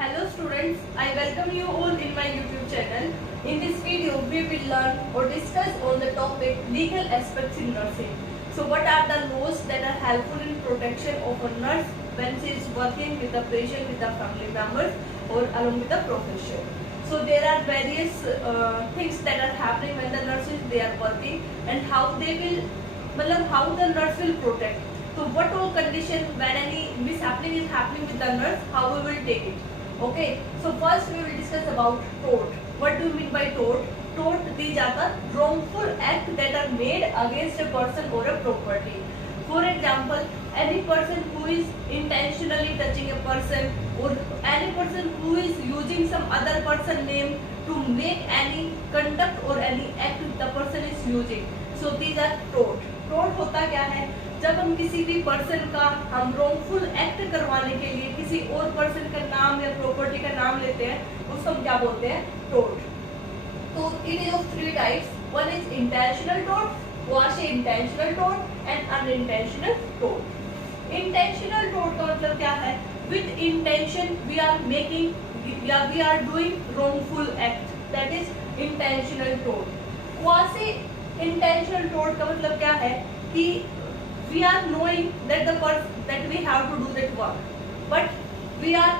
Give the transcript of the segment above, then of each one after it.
Hello students, I welcome you all in my YouTube channel. In this video, we will learn or discuss on the topic legal aspects in nursing. So what are the laws that are helpful in protection of a nurse when she is working with the patient, with the family members or along with the profession. So there are various things that are happening when the nurses they are working and how they will, how the nurse will protect. So what all condition when any mishappening is happening with the nurse, how we will take it. Okay, so first we will discuss about tort. What do you mean by tort? Tort these are the wrongful acts that are made against a person or a property. For example, any person who is intentionally touching a person or any person who is using some other person name to make any conduct or any act the person is using. So these are tort. Tort होता क्या है? जब हम किसी भी person का हम wrongful act करवाने के लिए किसी और पर्सन का नाम या प्रॉपर्टी का नाम लेते हैं उसको हम क्या बोलते हैं? टोर्ट. तो it is of three types. One is intentional tort, quasi intentional tort and unintentional tort. Intentional tort का मतलब क्या है? With intention we are making या we are doing wrongful act, that is intentional tort. Quasi intentional tort का मतलब क्या है कि we are knowing that we have to do that work, but we are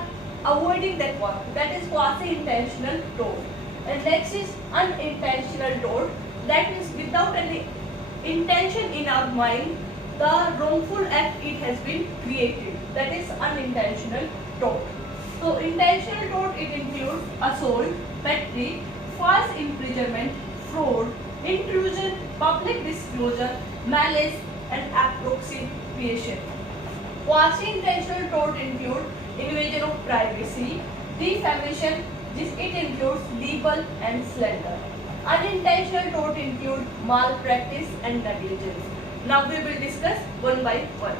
avoiding that work. That is quasi intentional tort. And next is unintentional tort. That is without any intention in our mind, the wrongful act it has been created. That is unintentional tort. So intentional tort it includes assault, battery, false imprisonment, fraud, intrusion, public disclosure, malice and appropriation. Quasi-intentional tort include invasion of privacy, defamation, it includes libel and slander. Unintentional tort include malpractice and negligence. Now we will discuss one by one.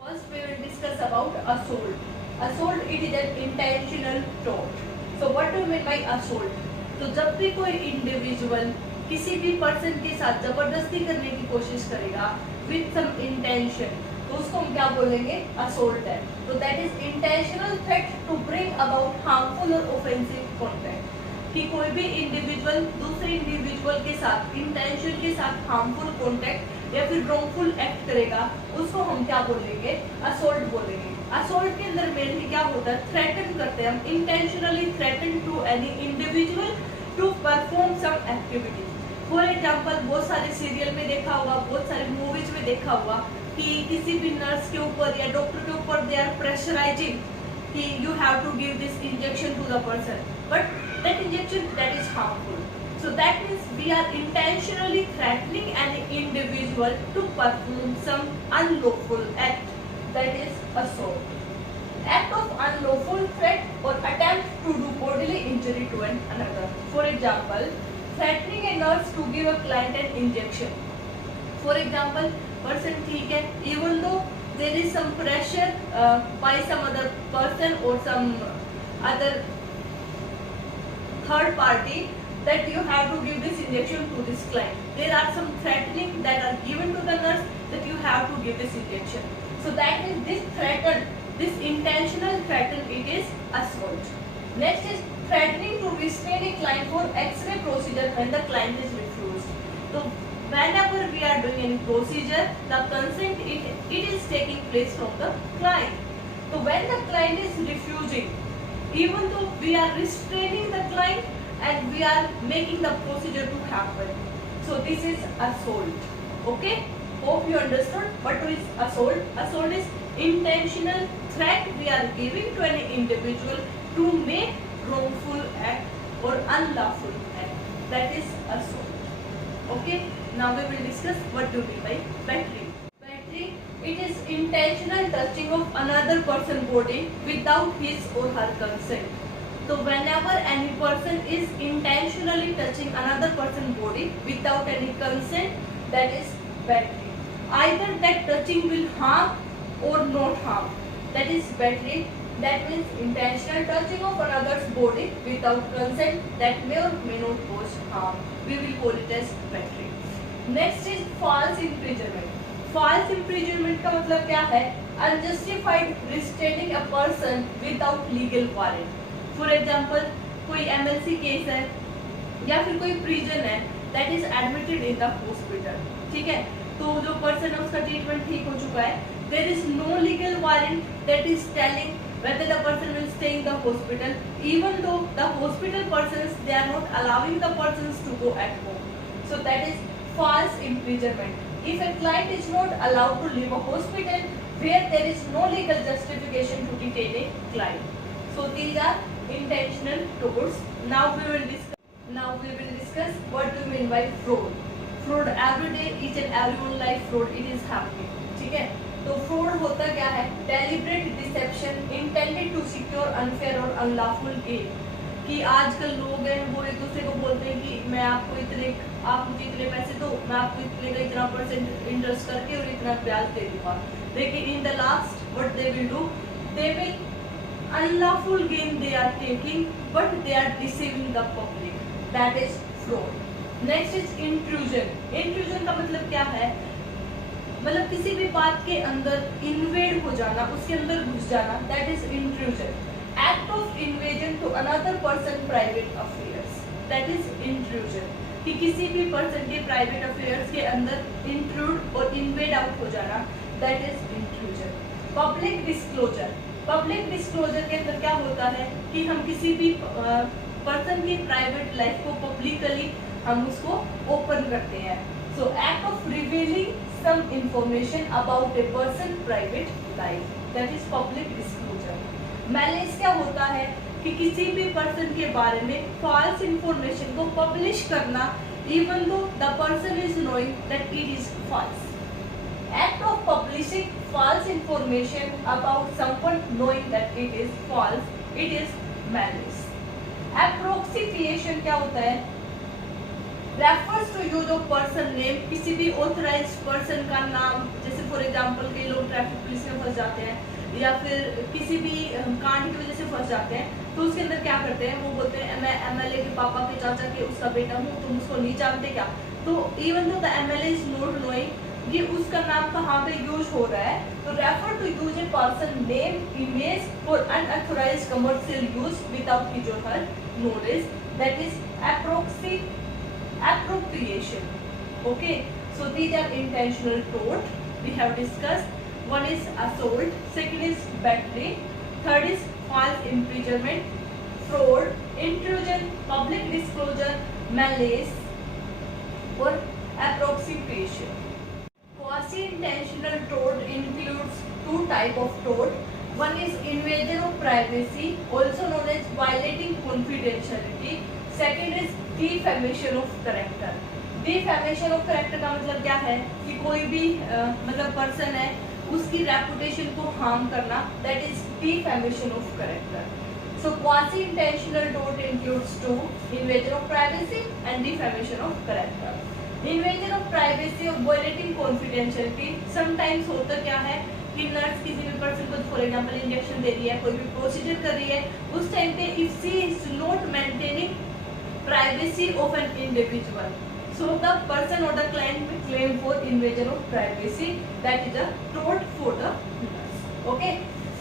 First we will discuss about assault. Assault it is an intentional tort. So what do you mean by assault? तो जब भी कोई individual किसी भी person के साथ जबरदस्ती करने की कोशिश करेगा विथ सम इंटेंशन तो उसको हम क्या बोलेंगे? असोल्ट है. तो that is intentional threat to bring about harmful और ऑफेंसिव कॉन्टैक्ट. कि कोई भी इंडिविजुअल दूसरे इंडिविजुअल के साथ इंटेंशन के साथ हार्मफुल कॉन्टैक्ट या फिर रॉन्गफुल एक्ट करेगा उसको हम क्या बोलेंगे? असोल्ट बोलेंगे. असोल्ट के अंदर मेनली क्या होता है? थ्रेटन करते हैं हम, intentionally threaten to any individual to perform some activity. For example बहुत सारे सीरियल में देखा होगा, बहुत सारे मूवीज में देखा होगा कि किसी भी नर्स के ऊपर या डॉक्टर के ऊपर दे आर प्रेशराइजिंग कि you have to give this injection to the person, but that injection that is harmful. So that means we are intentionally threatening an individual to perform some unlawful act, that is assault. Act of unlawful threat or attempt to do bodily injury to another. For example, threatening a nurse to give a client an injection. For example, person ठीक है, even though there is some pressure by some other person or some other third party that you have to give this injection to this client. There are some threatening that are given to the nurse that you have to give this injection. So that means this threaten, this intentional threaten, it is assault. Next is threatening to restrain a client for X-ray procedure when the client is refused. So whenever we are doing any procedure, the consent it is taking place from the client. So when the client is refusing, even though we are restraining the client and we are making the procedure to happen. So this is assault. Okay? Hope you understood what is assault. Assault is intentional threat we are giving to an individual to make wrongful act or unlawful act. That is assault. Okay? Now we will discuss what do we mean by battery. Battery, it is intentional touching of another person's body without his or her consent. So whenever any person is intentionally touching another person's body without any consent, that is battery. Either that touching will harm or not harm, that is battery. That means intentional touching of another's body without consent that may or may not cause harm. We will call it as battery. Next is false imprisonment. false imprisonment का मतलब क्या है unjustified restraining a person without legal warrant. For example, कोई MLC case है या फिर कोई prison है that is admitted in the hospital, ठीक है, तो जो पर्सन है उसका ट्रीटमेंट ठीक हो चुका है, there is no legal warrant that is telling whether the person will stay in the hospital, even though the hospital persons, they are not allowing the persons to go at home. So that is false imprisonment. If a client is not allowed to leave a hospital where there is no legal justification to detain a client. So these are intentional torts. Now we will discuss what do you mean by fraud. Fraud every day, each and everyone life fraud it is happening. ठीक है, तो fraud होता क्या है? Deliberate deception intended to secure unfair और unlawful gain. कि आजकल लोग हैं वो एक दूसरे को बोलते हैं कि मैं आपको इतने, आप मुझे इतने पैसे दो, मैं आपको इतने का इतना % इंटरेस्ट करके और इतना ब्याज दे दूंगा, लेकिन in the last what they will do, they will unlawful gain they are taking but they are deceiving the public. That is fraud. Next is intrusion. Intrusion का मतलब क्या है? मतलब किसी भी बात के अंदर इन्वेड हो जाना, उसके अंदर घुस जाना, that is intrusion. Act of invasion to another person private affairs, that is intrusion. कि किसी भी पर्सन के प्राइवेट अफेयर्स के अंदर इंट्रूड और इन्वेड आउट हो जाना, that is intrusion. Public disclosure. Public disclosure के अंदर क्या होता है कि हम किसी भी पर्सन की प्राइवेट लाइफ को पब्लिकली हम उसको ओपन करते हैं. So act of revealing some information about a person private life, that is public disclosure. Malice क्या होता है कि किसी भी पर्सन के बारे में फॉल्स इंफॉर्मेशन को पब्लिश करना even though the person is knowing that it is false. Act of publishing false information about someone knowing that it is false, it is malice. Approximation क्या होता है? Refers to use of person name. किसी भी authorised person का नाम, जैसे for example कई लोग ट्रैफिक पुलिस में फंस जाते हैं या फिर किसी भी कांड की वजह से फंस जाते हैं, तो उसके अंदर क्या करते हैं, वो बोलते हैं मैं MLA के पापा के चाचा के उसका बेटा हूँ, तुम उसको नहीं जानते क्या? तो even though the MLA is not knowing कि उसका नाम कहाँ पे यूज हो रहा है, तो refer to use a person name image for unauthorised commercial use without his or her knowledge, that is appropriation. Okay, so these are intentional tort we have discussed. One is assault, second is battery, third is false imprisonment, fraud, intrusion, public disclosure, malice or appropriation. Quasi intentional tort includes two type of tort. One is invasion of privacy, also known as violating confidentiality. Second is defamation of character. Defamation of character का मतलब क्या है कि कोई भी मतलब person है उसकी रेपुटेशन को हार्म करना, that is defamation of character. So quasi intentional tort includes two: invasion of privacy and defamation of character. Invasion of privacy और violating confidentiality sometimes होता क्या है कि नर्स किसी भी पर्सन को फॉर एग्जांपल इंजेक्शन दे रही है, कोई भी प्रोसीजर कर रही है, उस टाइम पे if she is not maintaining privacy of an individual, so the person or the client may claim for invasion of privacy, that is a tort for the nurse. Okay,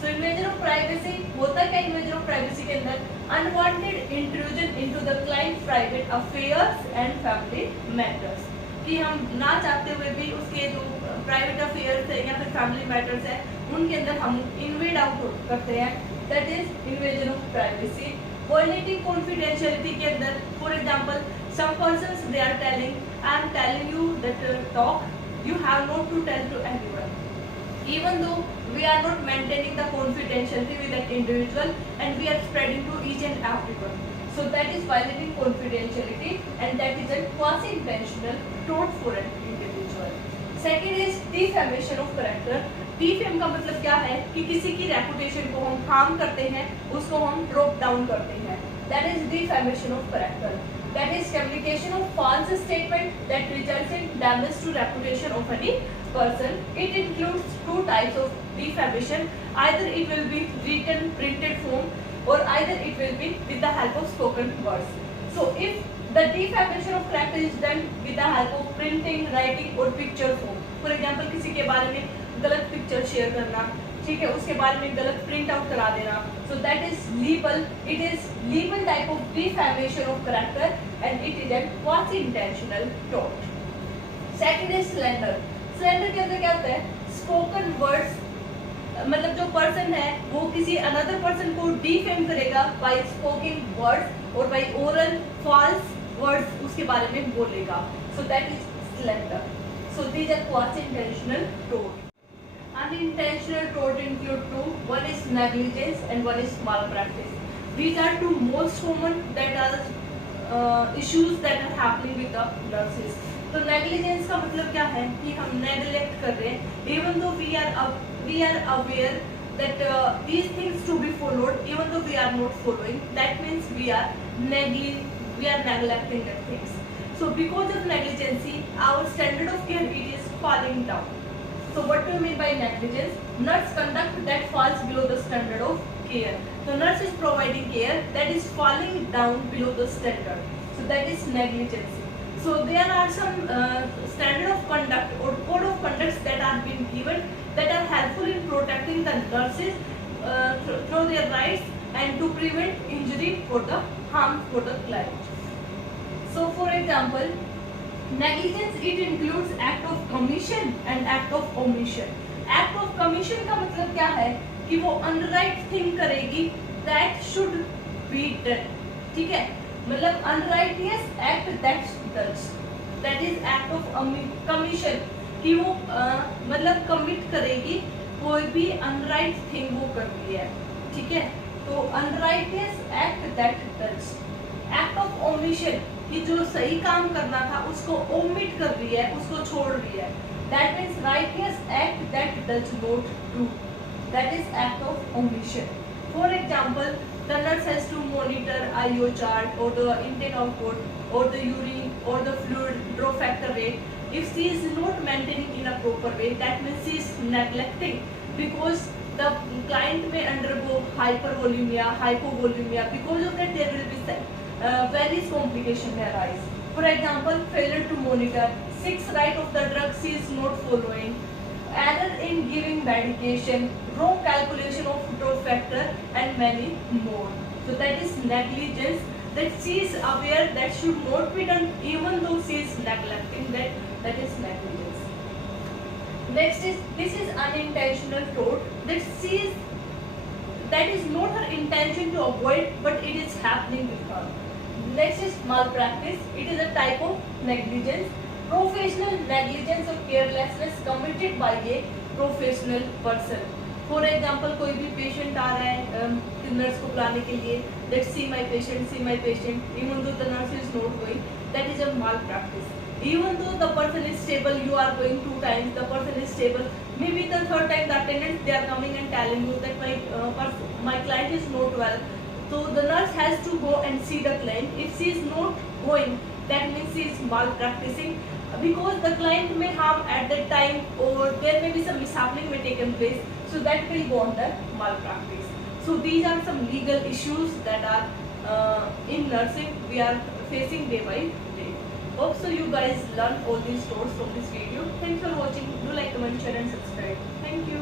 so invasion of privacy होता क्या? invasion of privacy के अंदर unwanted intrusion into the client private affairs and family matters, कि हम ना चाहते हुए भी उसके जो प्राइवेट अफेयर्स है या फिर फैमिली मैटर्स है उनके अंदर हम इन्वेड आउट करते हैं, that is invasion of privacy. Violating confidentiality के अंदर for example some persons they are telling, I am telling you that talk, you have not to tell to anyone, even though we are not maintaining the confidentiality with that individual and we are spreading to each and everyone. So that is violating confidentiality and that is a quasi intentional tort for an individual. Second is defamation of character. Defame का मतलब क्या है कि किसी की reputation को हम harm करते हैं, उसको हम ड्रॉप डाउन करते हैं, that is defamation of character. That is communication of false statement that results in damage to reputation of any person. It includes two types of defamation, either it will be written printed form or either it will be with the help of spoken words. So if the defamation of character is done with the help of printing, writing or picture form, for example किसी के बारे में गलत picture share करना ठीक है, उसके बारे में गलत प्रिंट आउट करा देना, so that is libel. It is libel type of defamation of character and it is an quasi intentional taught. Second is slander. Slander के अंदर क्या होता है, स्पोकन वर्ड्स, मतलब जो पर्सन है वो किसी अनदर पर्सन को डिफेम करेगा बाय स्पोकिंग वर्ड्स और बाय ओरल फॉल्स वर्ड्स उसके बारे में बोलेगा, so that is slander. So these are quasi-intentional tort. Unintentional tort include two. One is negligence and one is malpractice. These are two most common that are issues that are happening with the nurses. तो negligence का मतलब क्या है कि हम neglect कर रहे हैं, even though we are aware that these things to be followed, even though we are not following. That means we are neglecting the things. So because of negligence, our standard of care it is falling down. So what do you mean by negligence? Nurse conduct that falls below the standard of care. So nurse is providing care that is falling down below the standard. So that is negligence. So there are some standard of conduct or code of conducts that are being given that are helpful in protecting the nurses through their rights and to prevent injury for the harm for the client. So for example, negligence it includes act of commission and act of omission. Act of commission का मतलब क्या है कि वो unright thing करेगी, that should be done. ठीक है, मतलब unrighteous act that does, that is act of commission, कि वो मतलब commit करेगी कोई भी unright thing वो करती है. ठीक है, तो unrighteous act that does. Act of omission कि जो सही काम करना था उसको omit कर रही है, उसको छोड़ रही है. That means righteous act that does not do. That is act of omission. For example, the nurse has to monitor IO chart or the intake output or the urine or the fluid draw factor rate. If she is not maintaining in a proper way, that means she is neglecting, because the client may undergo hypervolemia, hypovolemia. Because of that, there will be various complications may arise. For example, failure to monitor, 6 right of the drug she is not following, error in giving medication, wrong calculation of draw factor, and many more. So that is negligence, that she is aware that should not be done, even though she is neglecting that. That is negligence. Next is, this is unintentional tort, that is not her intention to avoid, but it is happening with her. Next is malpractice. It is a type of negligence, professional negligence or carelessness committed by a professional person. For example, कोई भी patient आ रहा है nurse को बुलाने के लिए, let's see my patient, even though the nurse is not going, that is a malpractice. Even though the person is stable, you are going 2 times, the person is stable, maybe the 3rd time the attendants they are coming and telling you that my client is not well. So the nurse has to go and see the client. If she is not going, that means she is malpracticing, because the client may harm at that time, or there may be some mishappening may taken place. So that will go under malpractice. So these are some legal issues that are in nursing we are facing day by day. Hope so you guys learn all these torts from this video. Thanks for watching. Do like, comment, share and subscribe. Thank you.